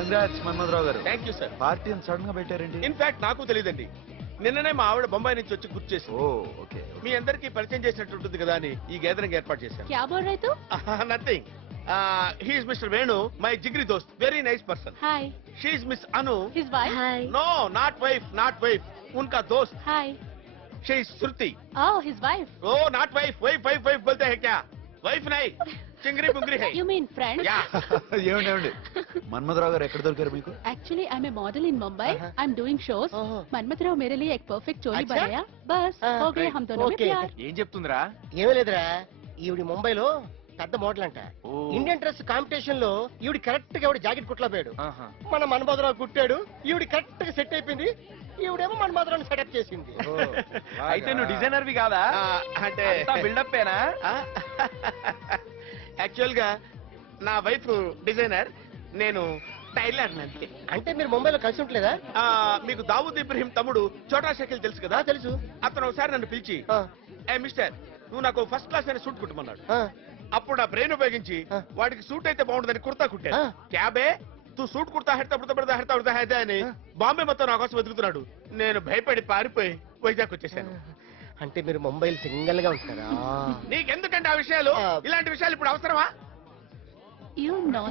Congrats Manmadha Rao గారు. Thank you sir. Party sudden గా పెట్టారండి? ఇన్ఫాక్ట్ నాకు తెలియదండి. నిన్ననే మా ఆవిడ బొంబాయి నుంచి వచ్చి గుర్తు చేసి ఓకే మీ అందరికి పరిచయం చేసినట్టు ఉంటుంది కదా అని ఈ గ్యాదరింగ్ ఏర్పాటు చేశాను. क्या बोल रहे तू? Nothing. He is mister Venu, my జిగ్రీ దోస్త్, very nice person. Hi. She is miss Anu. His wife? Hi. No, not wife, उनका दोस्त. Hi. She is Shruti. Oh, his wife. Oh not wife बोलते हैं क्या? वाइफ नहीं, चिंगरी बुंगरी है. You mean friend? या ఏమండి మన్మధరావు గారు ఎక్కడ దొరికారు మీకు? Actually, I'm a model in Mumbai. I'm doing shows. मनमथराव मेरे लिए एक परफेक्ट चोली बनाया. बस हो गए हम दोनों में प्यार. ఏం చెప్తుందిరా? ఏమీ లేదురా, ఈవిడి ముంబైలో పెద్ద మోడల్ అంట. ఇండియన్ డ్రెస్ కాంపిటీషన్ లో ఈవిడి కరెక్ట్ గా జాకెట్ కుట్లా పోయాడు. మన మన్మధరావు కుట్టాడు, ఈవిడి కరెక్ట్ గా సెట్ అయిపోయింది. ఈవిడేమో మన్మధరావు సెటప్ చేసింది. అయితే నువ్వు డిజైనర్వి కాదా? అంటే బిల్డప్ ఏనా? యాక్చువల్ గా నా వైఫ్ డిజైనర్, నేను టైలర్. అంటే మీరు ముంబైలో కలిసి ఉంటలేదా? మీకు దావూద్ ఇబ్రహీం తమ్ముడు చోటా షకీల్ తెలుసు కదా? తెలుసు. అతను ఒకసారి నన్ను పిలిచి, ఏ మిస్టర్, నువ్వు నాకు ఫస్ట్ క్లాస్ అయిన సూట్ కుట్టమన్నాడు. అప్పుడు నా బ్రెయిన్ ఉపయోగించి వాడికి సూట్ అయితే బాగుంటుందని కుర్తా కుట్టాను. క్యాబే తూ సూట్ కుర్తా హెడతా అని బాంబే మొత్తం నా కోసం వెతుకుతున్నాడు. నేను భయపడి పారిపోయి వైజాగ్ వచ్చేసాను. అంటే మీరు ముంబైలో సింగిల్ గా ఉంటారా? నీకెందుకంటే ఆ విషయాలు, ఇలాంటి విషయాలు ఇప్పుడు అవసరమా? You know.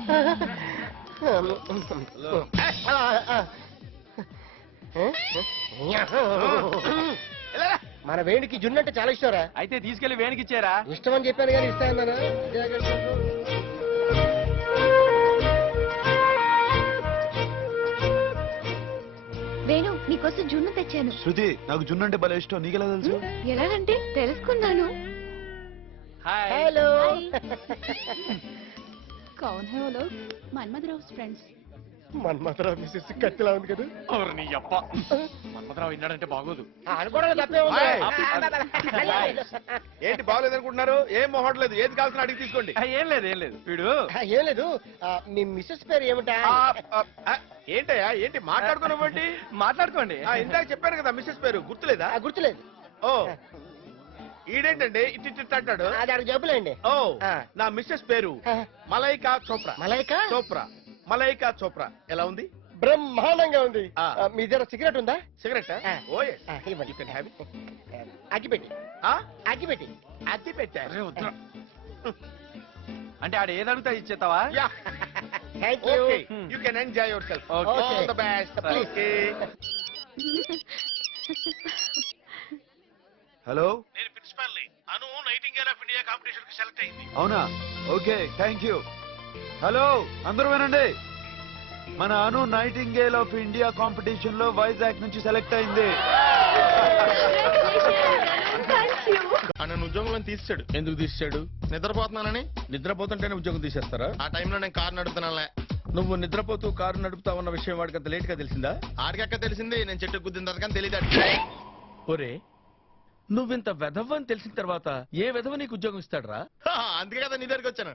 మన వేణికి జున్ను అంటే చాలా ఇష్టంరా. అయితే తీసుకెళ్లి వేణికి ఇచ్చారా? ఇష్టం అని చెప్పాను కానీ ఇస్తాను. వేణు, నీకోసం జున్ను తెచ్చాను. శృతి, నాకు జున్ను అంటే భలే ఇష్టం. నీకెలా తెలుసు? ఎలాగంటే తెలుసుకున్నాను. హలో. कौन है वो लोग? मनमथराव फ्रेंड्स. మన్మధరావు మిస్సెస్ కత్తిలా ఉంది కదా? ఎవరు నీ అప్ప? మన్మథరావు విన్నాడంటే బాగోదు. అనుకోవడం తప్పే ఉంది. ఏంటి బాగలేదు అనుకుంటున్నారు? ఏం మొహట్లేదు, ఏది కావాల్సిన అడిగి తీసుకోండి. ఏం లేదు వీడు. ఏం లేదు. మీ మిస్సెస్ పేరు ఏమిటా? ఏంటయ్యా, ఏంటి మాట్లాడుకున్నామండి? మాట్లాడుకోండి. ఇందాక చెప్పాను కదా మిస్సెస్ పేరు, గుర్తులేదా? గుర్తులేదు. ఓ ఈడేంటండి ఇట్టి అంటాడు? అది జబ్బులేండి. ఓ నా మిస్సెస్ పేరు మలైకా చోప్రా. మలైకా చోప్రా ఎలా ఉంది? బ్రహ్మాండంగా ఉంది. మీ దగ్గర సిగరెట్ ఉందా? సిగరెట్? ఓ ఇవ్వండి. అగ్గిపెట్టి. అరే వద్దురా. అంటే ఆడ ఏది అడుగుతా ఇచ్చేస్తావా? Thank you. You can enjoy yourself. All the best. Hello, నేను ప్రిన్సిపాల్ ని. Anu Nightingale of India competition కి సెలెక్ట్ అయింది. అవునా? Okay, thank you. హలో, అందరూ వినండి. మన Anu Nightingale of India competition లో వైజాగ్ నుంచి సెలెక్ట్ అయింది. నన్ను ఉద్యోగంలో తీసాడు. ఎందుకు తీసాడు? నిద్రపోతున్నానని. నిద్రపోతుంటేనే ఉద్యోగం తీసేస్తారా? ఆ టైంలో నేను కారు నడుపుతున్నానులే. నువ్వు నిద్రపోతూ కారు నడుపుతా ఉన్న విషయం వాడికి అంత లేట్ గా తెలిసిందా? ఆడికెక్క తెలిసింది, నేను చెట్టు గుద్దిన తర్వాత కానీ తెలియదు. ఒరే, నువ్వింత వెధవ అని తెలిసిన తర్వాత ఏ వెధవ నీకు ఉద్యోగం ఇస్తాడరా? అందుకే కదా నీ దగ్గరికి వచ్చాను.